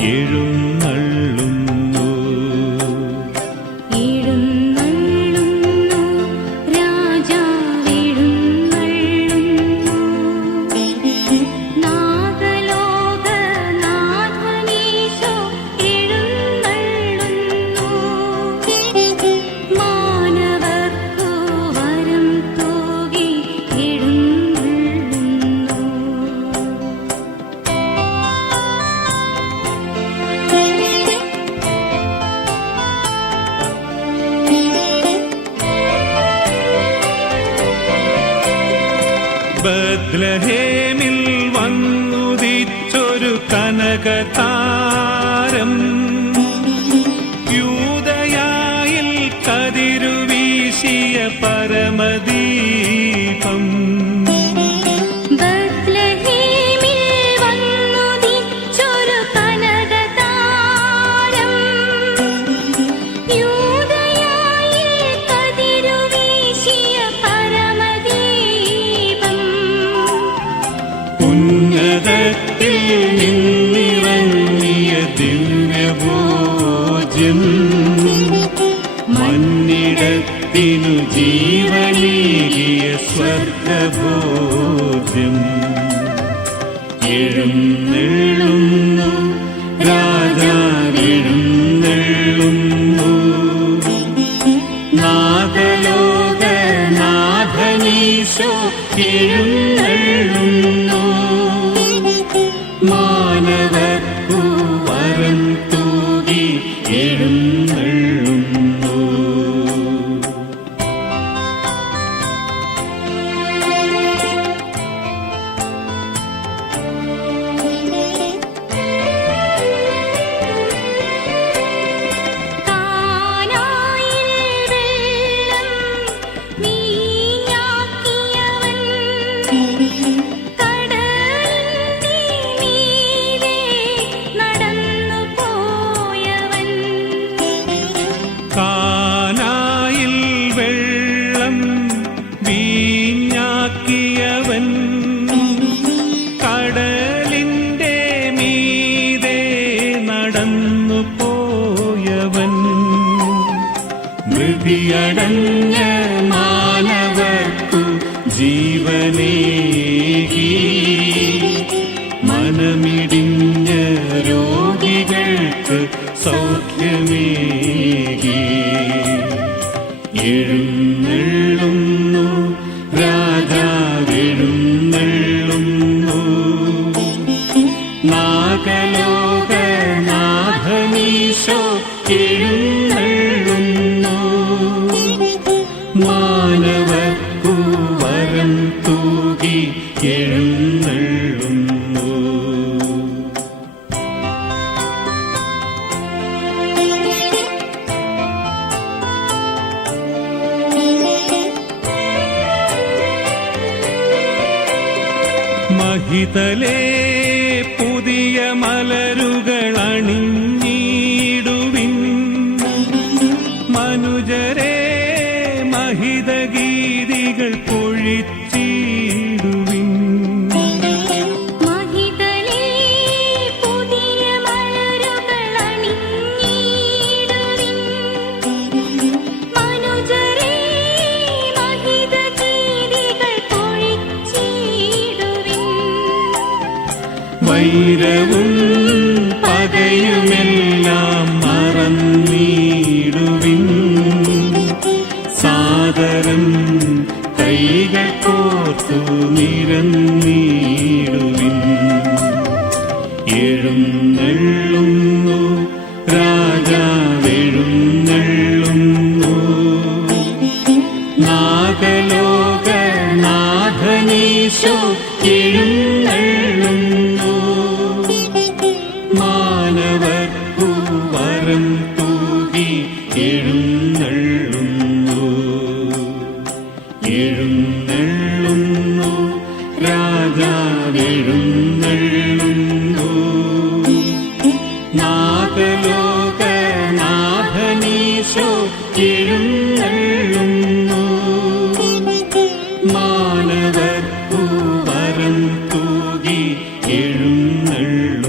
തൂകി എഴുന്നള്ളുന്നു ബദ്ലഹേമിൽ വന്നുദിച്ചൊരു കനകതാരം. യൂതയായിൽ കതിരുവീശിയ പരമദീപം ഉന്നതത്തിൽ നിന്നിറങ്ങിയ ദിവ്യഭോജ്യം മന്നിടത്തിനു ജീവനേകിയ സ്വർഗഭോജ്യം എഴുന്നെള്ളുന്നു രാജാവെഴുന്നെള്ളുന്നു. നാഗലോകനാഥനീശോ എഴുന്നള്ളുന്നു. വരം തൂകി മൃതിയടഞ്ഞ മാനവർക്കു ജീവനേകി. മനമിടിഞ്ഞ രോഗികൾക്ക് സൗഖ്യമേകി. എഴുന്നള്ളുന്നു രാജാവെഴുന്നള്ളുന്നു. നാഗലോകനാഭനീശോ എഴുന്നള്ളുന്നു. തൂകി എഴുന്നള്ളുന്നു. മഹിതലേ പുതിയ മലരുകൾ വൈരവും പകയുമെല്ലാം മറന്നിടുവിൻ. സാദരം കൈകൾ കോർത്തു നിരന്നിടുവിൻ. എഴുന്നള്ളുന്നു രാജാവെഴുന്നള്ളുന്നു നാഗലോകനാഥനീശോ എഴുന്നള്ളുന്നു எழுங்கள்